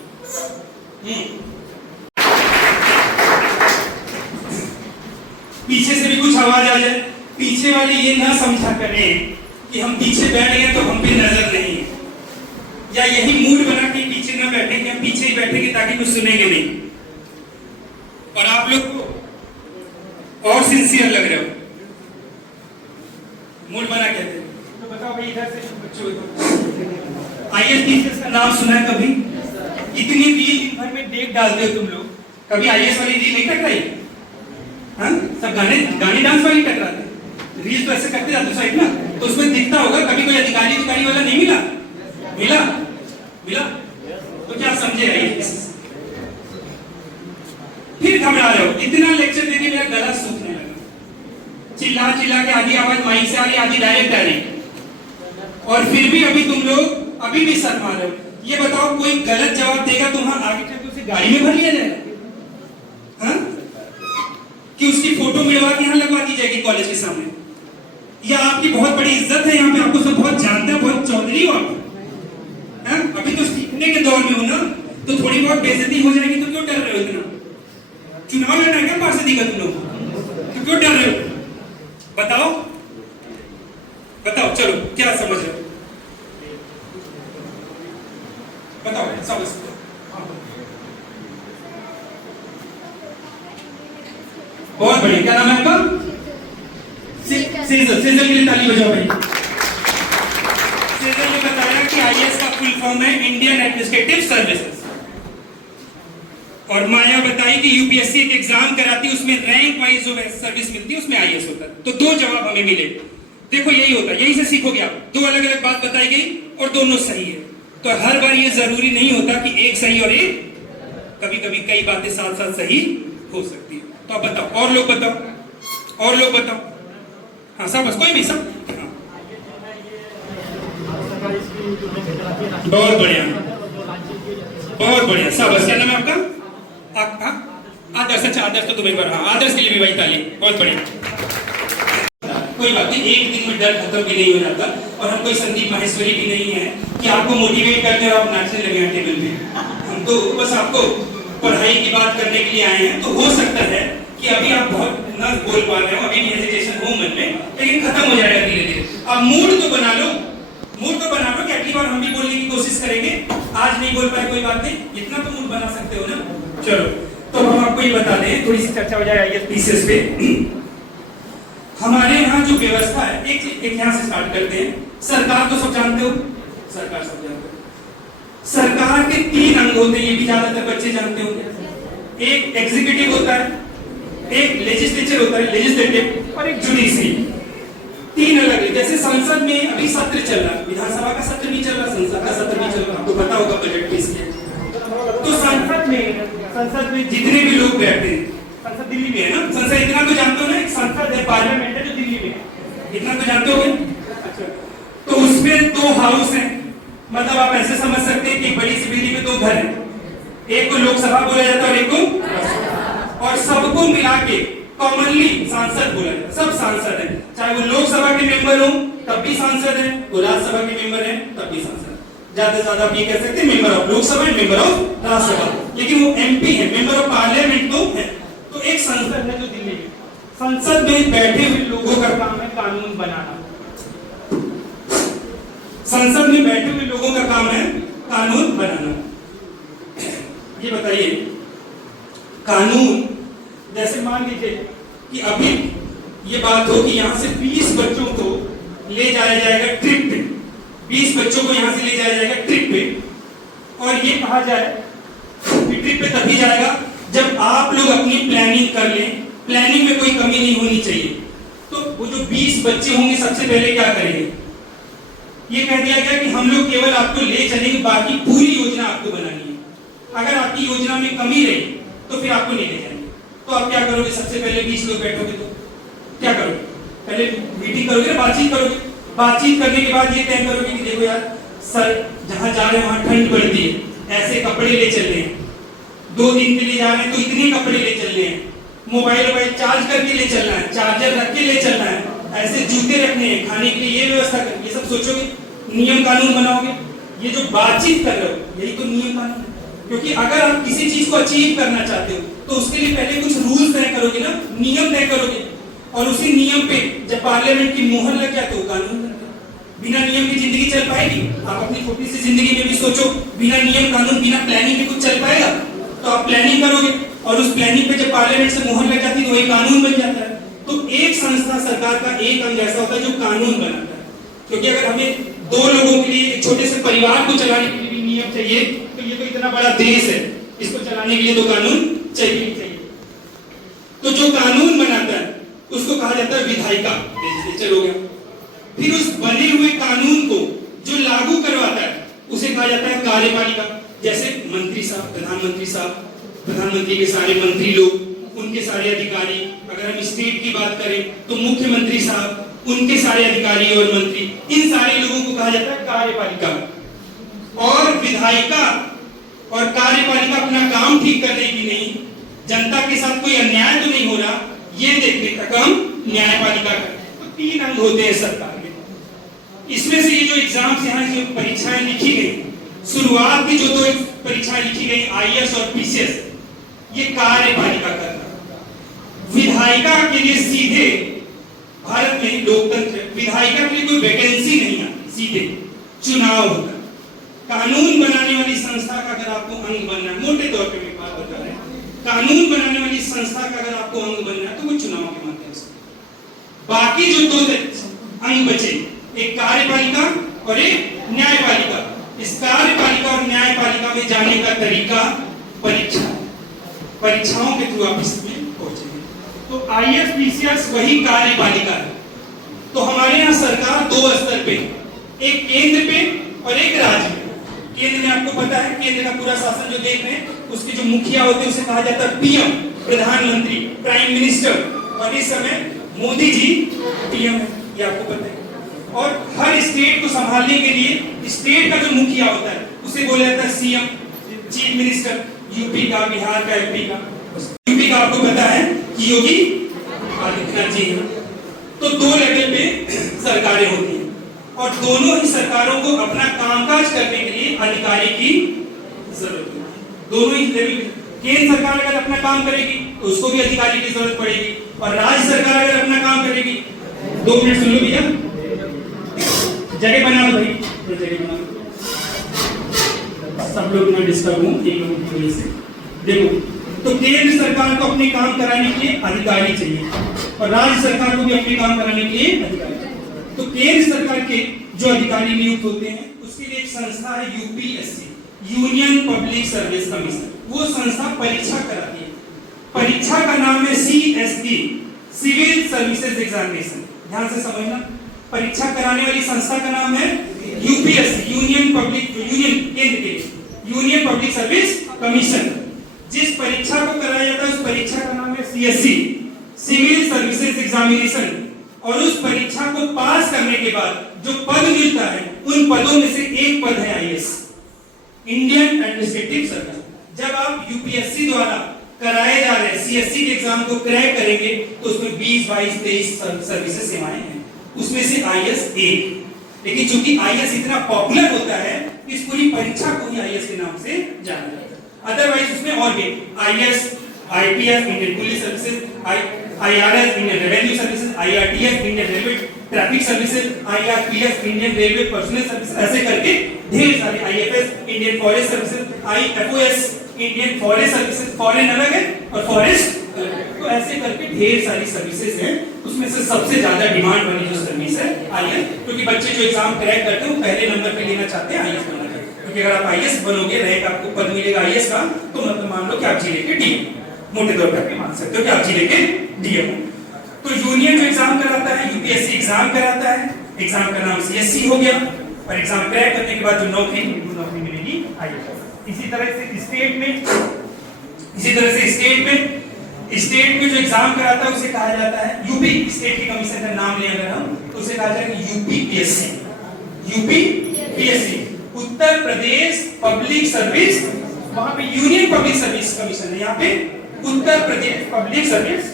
पीछे से भी कुछ आवाज आ जाए, पीछे वाले ये ना समझा करें कि हम पीछे बैठ गए तो हम पे नजर नहीं है, या यही मूड बना के पीछे ना बैठेंगे, हम पीछे ही बैठेंगे ताकि कुछ सुनेंगे नहीं। और आप लोग को और सिंसियर लग रहे हो, मूड बना के तो बताओ भाई, इधर से बच्चों आईएएस का नाम सुना है कभी? इतनी रील दिन भर में देख डालते हो तुम लोग, कभी आईएएस वाली रील नहीं टकराई? हाँ, सब गाने डांस वाली टकराते, रील तो ऐसे करते जाते हो साइड ना, तो उसमें दिखता होगा कभी कोई अधिकारी वाला नहीं मिला? मिला मिला तो क्या समझे आईएएस? फिर घबरा रहे हो, इतना लेक्चर देके मेरा गला सूखने लगा, चिल्ला चिल्ला के आधी आवाज माइक से आ रही, आधी डायरेक्ट आ रही, और फिर भी अभी तुम लोग अभी भी शर्मा रहे हो। ये बताओ, कोई गलत जवाब देगा तो वहां आगे चल के उसे गाड़ी में भर लिया जाएगा? हाँ? कि उसकी फोटो मिलवा के यहाँ लगवा दी जाएगी कॉलेज के सामने? या आपकी बहुत बड़ी इज्जत है यहाँ पे, आपको सब बहुत जानते हैं, बहुत चौधरी हो आप? अभी तो सीखने के दौर में हो ना, तो थोड़ी बहुत बेइज्जती हो जाएगी तो क्यों डर रहे हो इतना? चुनाव लड़ना है क्या पार्षदी का तुम लोग? तो क्यों डर रहे हो? बताओ बताओ, चलो क्या समझ रहे हो? बताओ समझ। बहुत बढ़िया, क्या नाम है आपका? सेजल, सेजल के लिए ताली बजाओ भाई। सेजल ने बताया कि आईएएस का फुल फॉर्म है इंडियन एडमिनिस्ट्रेटिव सर्विसेज, और माया बताई कि यूपीएससी एक एग्जाम कराती है, उसमें रैंक वाइज जो सर्विस मिलती है उसमें आईएएस होता है। तो दो जवाब हमें मिले, देखो यही होता है, यही से सीखोगे आप। दो अलग अलग बात बताई गई और दोनों सही है, तो हर बार ये जरूरी नहीं होता कि एक सही और एक, कभी कभी कई बातें साथ साथ सही हो सकती है। तो आप बताओ, और लोग बताओ, और लोग बताओ। हाँ सब, बस कोई भी सब। हाँ। बहुत बढ़िया बहुत बढ़िया, सब बस। क्या नाम है आपका? आदर्श। अच्छा आदर्श, तो तुम्हें हाँ, आदर्श के लिए भी भाई ताली, बहुत बढ़िया। कोई बात नहीं, एक दिन में डर खत्म भी नहीं हो जाता, और हम कोई संदीप माहेश्वरी भी नहीं है कि आपको मोटिवेट करते और आप नाचने लगे टेबल पे। हम तो बस आपको पढ़ाई की बात करने के लिए आए हैं। तो हो सकता है कि अभी आप बहुत न बोल पा रहे हो, अभी भी हेजिटेशन हो मन में, लेकिन खत्म हो जाएगा धीरे धीरे। अब मूड तो बना लो, मूड तो बना लो कि अगली बार हम भी बोलने की कोशिश करेंगे। आज नहीं बोल पाए कोई बात नहीं, इतना तो मूड बना सकते हो ना। चलो, तो हम आपको ये बता दें, थोड़ी सी चर्चा हो जाए आईएएस पीसीएस पे। हमारे यहाँ जो व्यवस्था है, एक यहाँ से स्टार्ट करते हैं। सरकार तो सब जानते हो, सरकार सब जानते हो। सरकार के 3 अंग होते हैं, ये भी ज्यादातर बच्चे जानते होंगे। एक एग्जीक्यूटिव होता है, एक लेजिस्लेचर होता है, लेजिस्लेटिव, और एक जुडिशरी। 3 अलग है। जैसे संसद में अभी सत्र चल रहा है, विधानसभा का सत्र भी चल रहा, संसद का सत्र भी चल रहा, आपको पता होगा बजट पेश किया। तो संसद में जितने भी लोग बैठते हैं, संसद दिल्ली में है ना, संसद इतना तो जानते हो ना, एक संसद है, पार्लियामेंट है जो दिल्ली में है, इतना तो जानते होगे। अच्छा, तो उसमें 2 हाउस हैं, मतलब आप ऐसे समझ सकते हैं कि बड़ी सी बिल्डिंग में 2 घर हैं, एक को लोकसभा बोला जाता है और एक को, और सबको मिला के कॉमनली सांसद बोला जाता है। सब सांसद हैं, चाहे वो लोकसभा के मेंबर हो तब भी सांसद हैं, वो राज्यसभा के मेंबर हैं तब भी सांसद। ज्यादा से ज्यादा आप ये कह सकते हैं member of Lok Sabha and member of Rajya Sabha, लेकिन वो एमपी है, मेंबर ऑफ पार्लियामेंट तो है। तो एक संसद है जो दिल्ली में, संसद में बैठे हुए लोगों का काम है कानून बनाना। संसद में बैठे हुए लोगों का काम है कानून बनाना। ये बताइए, कानून जैसे मान लीजिए कि अभी ये बात हो कि यहाँ से 20 बच्चों को ले जाया जाएगा ट्रिप पे, 20 बच्चों को यहाँ से ले जाया जाएगा ट्रिप पे, और ये कहा जाए कि ट्रिप पे तभी जाएगा जब आप लोग अपनी प्लानिंग कर लें, प्लानिंग में कोई कमी नहीं होनी चाहिए। तो वो जो 20 बच्चे होंगे सबसे पहले क्या करेंगे? ये कह दिया गया कि हम लोग केवल आपको ले चलेंगे, बाकी पूरी योजना आपको बनानी है। अगर आपकी योजना में कमी रही तो फिर आपको नहीं ले जाएंगे। तो आप क्या करोगे? सबसे पहले 20 लोग बैठोगे तो क्या करोगे? पहले मीटिंग करोगे, बातचीत करोगे। बातचीत करने के बाद ये तय करोगे कि देखो यार सर, जहां जा रहे हैं वहां ठंड पड़ती है, ऐसे कपड़े ले चल रहे हैं, 2 दिन के लिए जा रहे हैं तो इतने कपड़े ले चल रहे हैं, मोबाइल चार्ज करके ले चलना है, चार्जर रख के ले चलना है, ऐसे जूते रखने हैं, खाने के लिए ये व्यवस्था करनी, ये सब सोचोगे, नियम कानून बनाओगे। ये जो बातचीत कर रहे हो यही तो नियम कानून है। क्योंकि अगर आप किसी चीज को अचीव करना चाहते हो तो उसके लिए पहले कुछ रूल्स तय करोगे ना, नियम तय करोगे, और उसी नियम पे जब पार्लियामेंट की मोहर लग जाए तो कानून बन गया। बिना नियम की जिंदगी चल पाएगी? आप अपनी छोटी सी जिंदगी में भी सोचो, बिना नियम कानून बिना प्लानिंग के कुछ चल पाएगा? तो आप प्लानिंग करोगे और उस प्लानिंग पे जब पार्लियामेंट से मोहर लग जाती है तो वही कानून बन जाता है। तो एक संस्था सरकार का एक अंग ऐसा होता है जो कानून बनाता है। क्योंकि अगर हमें दो लोगों के लिए, एक छोटे से परिवार को चलाने के लिए भी नियम चाहिए, तो ये तो इतना बड़ा देश है, इसको चलाने के लिए तो कानून चाहिए ही चाहिए। तो जो कानून बनाता है उसको कहा जाता है विधायिका। चलो गया। फिर उस बने हुए कानून को जो लागू करवाता है उसे कहा जाता है कार्यपालिका। जैसे मंत्री साहब, प्रधानमंत्री साहब, प्रधानमंत्री के सारे मंत्री लोग, उनके सारे अधिकारी, अगर हम स्टेट की बात करें तो मुख्यमंत्री साहब, उनके सारे अधिकारी और मंत्री, इन सारे लोगों को कहा जाता है कार्यपालिका। और विधायिका और कार्यपालिका अपना काम ठीक कर रही कि नहीं, जनता के साथ कोई अन्याय तो नहीं हो रहा, ये देखने का काम न्यायपालिका का। तो तीन अंग होते हैं सरकार में। इसमें से ये जो एग्जाम्स यहाँ जो परीक्षाएं लिखी गई, शुरुआत की जो दो परीक्षाएं लिखी गई आईएएस और पीसीएस, ये कार्यपालिका कर रहा। विधायिका के लिए सीधे भारत में लोकतंत्र, विधायिका के लिए कोई वैकेंसी नहीं आती, सीधे चुनाव होता है। कानून बनाने वाली संस्था का अगर आपको अंग बनना है, मोटे तौर पे मैं बात बता रहा हूं, कानून बनाने वाली संस्था का अगर आपको अंग बनना है तो वो चुनाव के माध्यम से। बाकी जो दो अंग बचे, एक कार्यपालिका और एक न्यायपालिका। इस कार्यपालिका और न्यायपालिका में जाने का तरीका परीक्षा, परीक्षाओं के थ्रू आप इसमें पहुंचेंगे। तो आईएएस पीसीएस वही कार्यपालिका है। तो हमारे यहाँ सरकार दो स्तर पे, एक केंद्र पे और एक राज्य पे। केंद्र में आपको पता है, केंद्र का पूरा शासन जो देख रहे हैं उसके जो मुखिया होते हैं उसे कहा जाता है पीएम, प्रधानमंत्री, प्राइम मिनिस्टर। और इस समय मोदी जी पीएम है, ये आपको पता है। और हर स्टेट को संभालने के लिए स्टेट का जो मुखिया होता है उसे बोला जाता है सीएम, चीफ मिनिस्टर। यूपी का, बिहार का, एमपी का। यूपी का आपको पता है कि योगी आदित्यनाथ जी हैं। तो दो लेवल पे सरकारें होती हैं और दोनों ही सरकारों को अपना कामकाज करने के लिए अधिकारी की जरूरत है। दोनों ही लेवल पे केंद्र सरकार अगर अपना काम करेगी तो उसको भी अधिकारी की जरूरत पड़ेगी, और राज्य सरकार अगर अपना काम करेगी, 2 मिनट सुन लो भैया, जगह बना लो भाई, जगह बना लो, सब लोग ना डिस्टर्ब हो एक लोगों की वजह से। देखो, तो केंद्र सरकार को अपने काम कराने के लिए अधिकारी चाहिए और राज्य सरकार को भी अपने काम कराने के लिए अधिकारी चाहिए। तो केंद्र सरकार के जो अधिकारी नियुक्त होते हैं उसके लिए एक संस्था है UPSC, union public service commission. वो संस्था परीक्षा कराती है। परीक्षा का नाम है सीएसई, सिविल सर्विसेज एग्जामिनेशन। ध्यान से समझना, परीक्षा कराने वाली संस्था का नाम है यूपीएससी, यूनियन केंद्र के यूनियन पब्लिक सर्विस कमीशन। जिस परीक्षा को कराया जाता है उस परीक्षा का नाम है सीएसई, सिविल सर्विसेज एग्जामिनेशन। और उस परीक्षा को पास करने के बाद जो पद मिलता है उन पदों में से एक पद है आईएएस, इंडियन एडमिनिस्ट्रेटिव सर्विस। जब आप यूपीएससी द्वारा कराए जा रहे सीएसई के एग्जाम को क्रैक करेंगे तो उसमें 20, 22, 23 सर्विसेज सेवाएं हैं, उसमें से आईएएस एक। लेकिन चूंकि आईएएस इतना पॉपुलर होता है इस पूरी परीक्षा को ही आईएएस के नाम से जाना जाता है। अदरवाइज उसमें और भी IAS, IPS, Indian police services, IRS, Indian revenue services, IRTS, Indian railway traffic services, IRPS, Indian railway personnel services, ऐसे करके ढेर सारे, IFS, Indian forest services, IFOS, Indian forest services, foreign अलग है और फॉरेस्ट, तो ऐसे करके ढेर सारी सर्विसेज हैं। उसमें से सबसे ज्यादा डिमांड वाली जो सर्विस है आईएएस, क्योंकि बच्चे जो एग्जाम क्रैक करते हैं वो पहले नंबर पे लेना चाहते हैं आईएएस बनना चाहते हैं। क्योंकि अगर आप आईएएस बनोगे, रैंक आपको पद मिलेगा आईएएस का, तो मतलब मान लो कि आप जिले के डीएम, मोटे तौर पर मान सकते हो कि आप जिले के डीएम हो। तो यूनियन जो एग्जाम कराता है, यूपीएससी एग्जाम कराता है, एग्जाम का नाम सीएससी हो गया, और एग्जाम क्रैक करने के बाद जो नौकरी मिलेगी आईएएस। इसी तरह से स्टेट में जो एग्जाम कराता है उसे कहा जाता है यूपी, स्टेट की कमीशन का नाम ले अगर हम तो उसे कहा जाएगा UPPSC, UPPSC, Uttar Pradesh public service. वहां पे यूनियन पब्लिक सर्विस कमीशन है, यहाँ पे Uttar Pradesh public service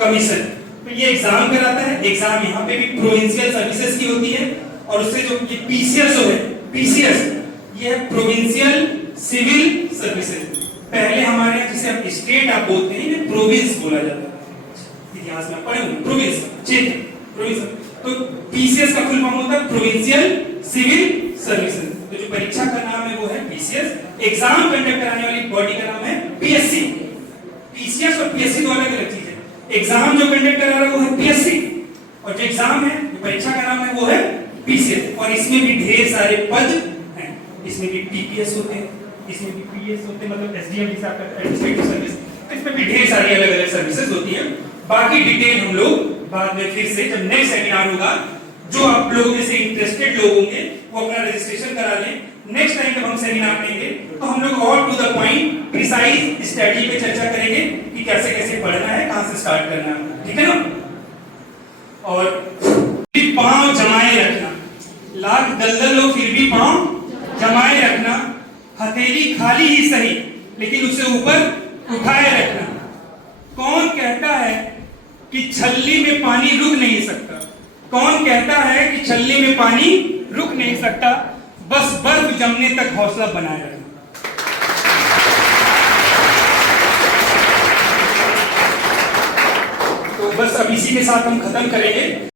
commission. तो ये एग्जाम कराता है। एग्जाम यहाँ पे भी प्रोविंशियल सर्विसेज की होती है, और उससे जो पीसीएस जो है, पीसीएस, ये है प्रोविंशियल सिविल सर्विसेज। पहले हमारे यहाँ जिसे हम स्टेट आप बोलते हैं, इन्हें प्रोविंस बोला जाता है। इतिहास में पढ़े होंगे प्रोविंस, क्षेत्र, प्रोविंस। तो पीसीएस का फुल फॉर्म होता है प्रोविंशियल सिविल सर्विसेज। तो जो परीक्षा का नाम है वो है पीसीएस। एग्जाम कंडक्ट कराने वाली बॉडी का नाम है पीएससी। पीसीएस और पीएससी दो अलग अलग चीज है। एग्जाम जो कंडक्ट करा रहा है वो है पीएससी, और जो एग्जाम है, जो परीक्षा का नाम है वो है पीसीएस। और इसमें भी ढेर सारे पद हैं। इसमें भी टीपीएस होते हैं, इसमें भी पीएस होते हैं, मतलब एसडीएम जैसा एडमिनिस्ट्रेटिव सर्विस। इसमें भी ढेर सारी अलग अलग सर्विसेज होती है। बाकी डिटेल हम लोग बाद में फिर से जब नेक्स्ट सेमिनार होगा, जो आप लोगों में से इंटरेस्टेड लोग होंगे वो अपना रजिस्ट्रेशन करा लें। नेक्स्ट टाइम जब हम सेमिनार लेंगे तो हम लोग और to the point precise study पे चर्चा करेंगे कि कैसे कैसे पढ़ना है, कहां से स्टार्ट करना है, ठीक है ना। और पांव जमाए रखना, लाख दलदल हो फिर भी पांव जमाए रखना, हथेली खाली ही सही लेकिन उसे ऊपर उठाए रखना। कौन कहता है कि छल्ली में पानी रुक नहीं सकता? कौन कहता है कि छल्ली में पानी रुक नहीं सकता? बस बर्फ जमने तक हौसला बनाए रखना। तो बस अब इसी के साथ हम खत्म करेंगे।